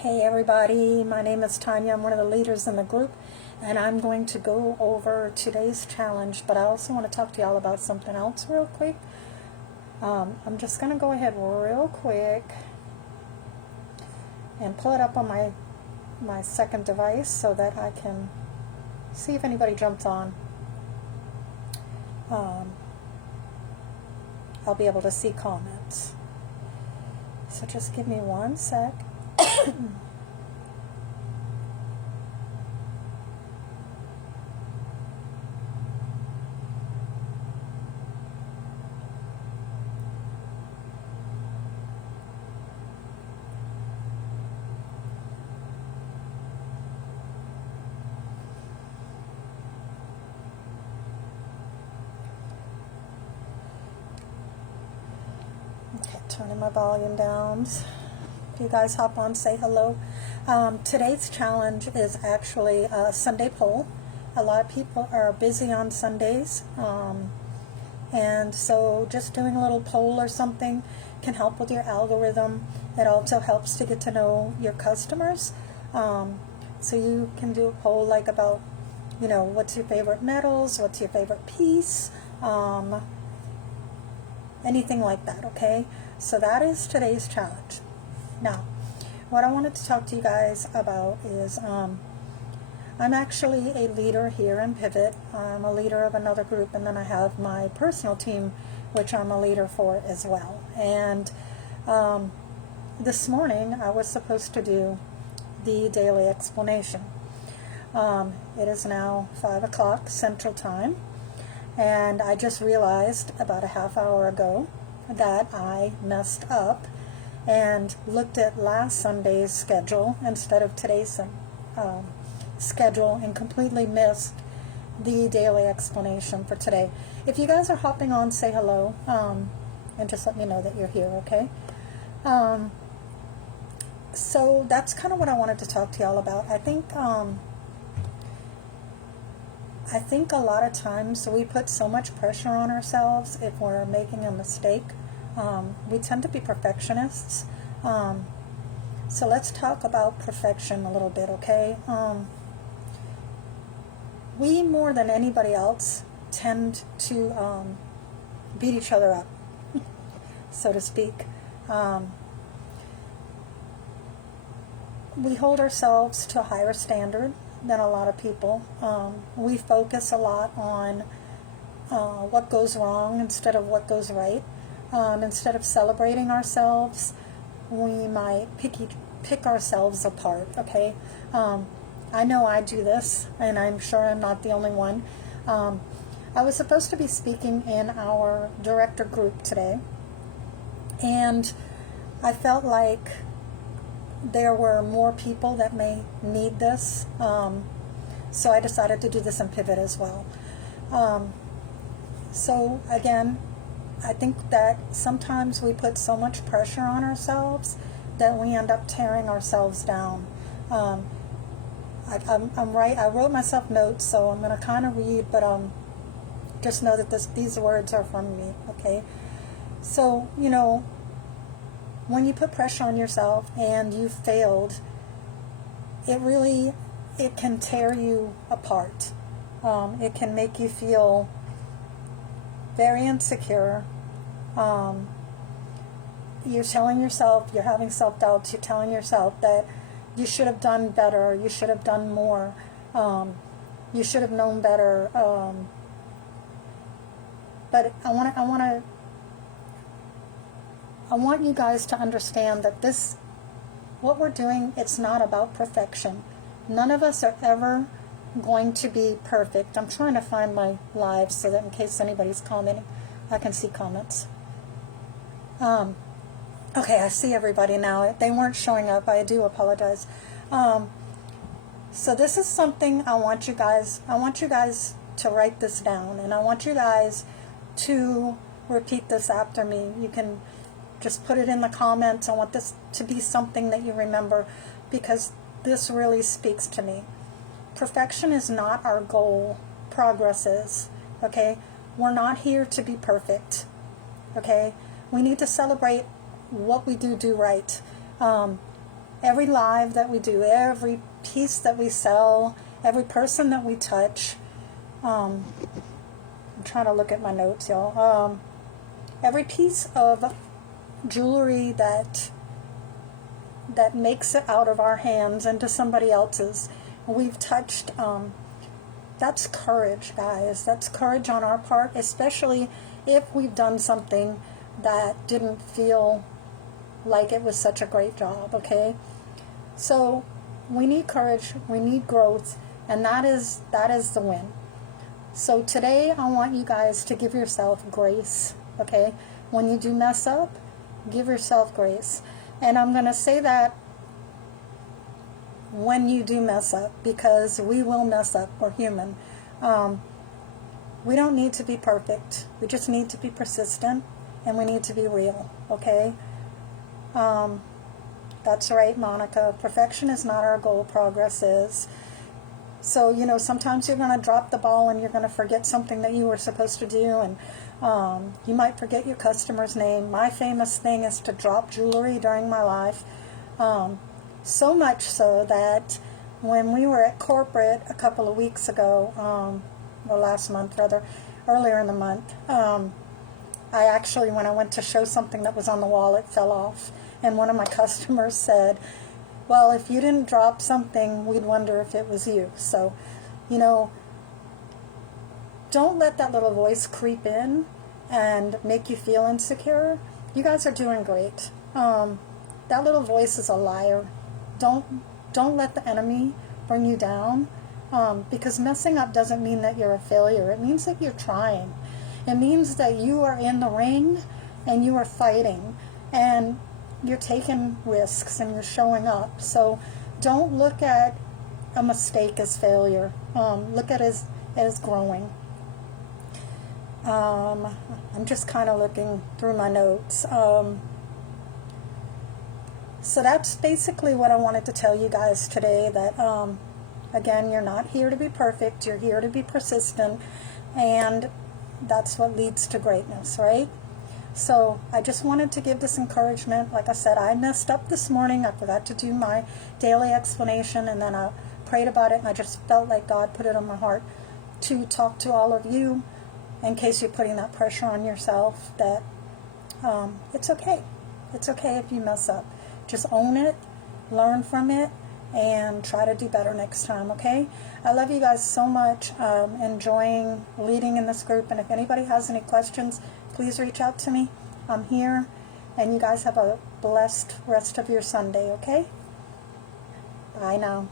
Hey everybody, my name is Tanya. I'm one of the leaders in the group, and I'm going to go over today's challenge, but I also want to talk to y'all about something else real quick. I'm just going to go ahead real quick and pull it up on my second device so that I can see if anybody jumps on. I'll be able to see comments. So just give me one sec. Okay, turning my volume down. You guys hop on, say hello. Today's challenge is actually a Sunday poll. A lot of people are busy on Sundays, and so just doing a little poll or something can help with your algorithm. It also helps to get to know your customers. So you can do a poll like about, what's your favorite metals, what's your favorite piece, anything like that, okay? So that is today's challenge. Now, what I wanted to talk to you guys about is I'm actually a leader here in Pivot. I'm a leader of another group, and then I have my personal team, which I'm a leader for as well. And this morning, I was supposed to do the daily explanation. It is now 5 o'clock Central Time, and I just realized about a half hour ago that I messed up and looked at last Sunday's schedule instead of today's schedule and completely missed the daily explanation for today. If you guys are hopping on, say hello, and just let me know that you're here, okay? So that's kind of what I wanted to talk to y'all about. I think a lot of times we put so much pressure on ourselves if we're making a mistake. We tend to be perfectionists. So let's talk about perfection a little bit, okay? We, more than anybody else, tend to beat each other up, so to speak. We hold ourselves to a higher standard than a lot of people. We focus a lot on what goes wrong instead of what goes right. Instead of celebrating ourselves, we might pick ourselves apart, okay? I know I do this, and I'm sure I'm not the only one. I was supposed to be speaking in our director group today, and I felt like there were more people that may need this, so I decided to do this in Pivot as well. So again, I think that sometimes we put so much pressure on ourselves that we end up tearing ourselves down. I wrote myself notes, so I'm going to kind of read, but just know that these words are from me, okay? So, when you put pressure on yourself and you failed, it can tear you apart. It can make you feel very insecure. You're telling yourself, you're having self-doubt, you're telling yourself that you should have done better, you should have done more, you should have known better. But I want you guys to understand that what we're doing, it's not about perfection. None of us are ever going to be perfect. I'm trying to find my live so that in case anybody's commenting, I can see comments. Okay, I see everybody now. They weren't showing up. I do apologize. So this is something I want you guys to write this down, and I want you guys to repeat this after me. You can just put it in the comments. I want this to be something that you remember, because this really speaks to me. Perfection is not our goal. Progress is, okay? We're not here to be perfect, okay? We need to celebrate what we do right. every live that we do, every piece that we sell, every person that we touch. I'm trying to look at my notes, y'all. Every piece of jewelry that makes it out of our hands into somebody else's, we've touched. That's courage, guys. That's courage on our part, especially if we've done something that didn't feel like it was such a great job, okay? So we need courage, we need growth, and that is the win. So today I want you guys to give yourself grace, okay? When you do mess up, give yourself grace. And I'm going to say that when you do mess up, because we will mess up, we're human. We don't need to be perfect. We just need to be persistent, and we need to be real, okay? That's right, Monica. Perfection is not our goal. Progress is. So, you know, sometimes you're going to drop the ball and you're going to forget something that you were supposed to do, and you might forget your customer's name. My famous thing is to drop jewelry during my life. So much so that when we were at corporate a couple of weeks ago, or last month rather, earlier in the month, I actually, when I went to show something that was on the wall, it fell off. And one of my customers said, well, if you didn't drop something, we'd wonder if it was you. So, you know, don't let that little voice creep in and make you feel insecure. You guys are doing great. That little voice is a liar. Don't let the enemy bring you down, because messing up doesn't mean that you're a failure. It means that you're trying. It means that you are in the ring and you are fighting, and you're taking risks and you're showing up. So don't look at a mistake as failure. Look at it as growing. I'm just kind of looking through my notes. So that's basically what I wanted to tell you guys today, that again, you're not here to be perfect, you're here to be persistent, and that's what leads to greatness, right? So I just wanted to give this encouragement. Like I said, I messed up this morning. I forgot to do my daily explanation, and then I prayed about it, and I just felt like God put it on my heart to talk to all of you, in case you're putting that pressure on yourself, that it's okay. It's okay if you mess up. Just own it, learn from it, and try to do better next time, okay? I love you guys so much. Enjoying leading in this group, and if anybody has any questions, please reach out to me. I'm here, and you guys have a blessed rest of your Sunday, okay? Bye now.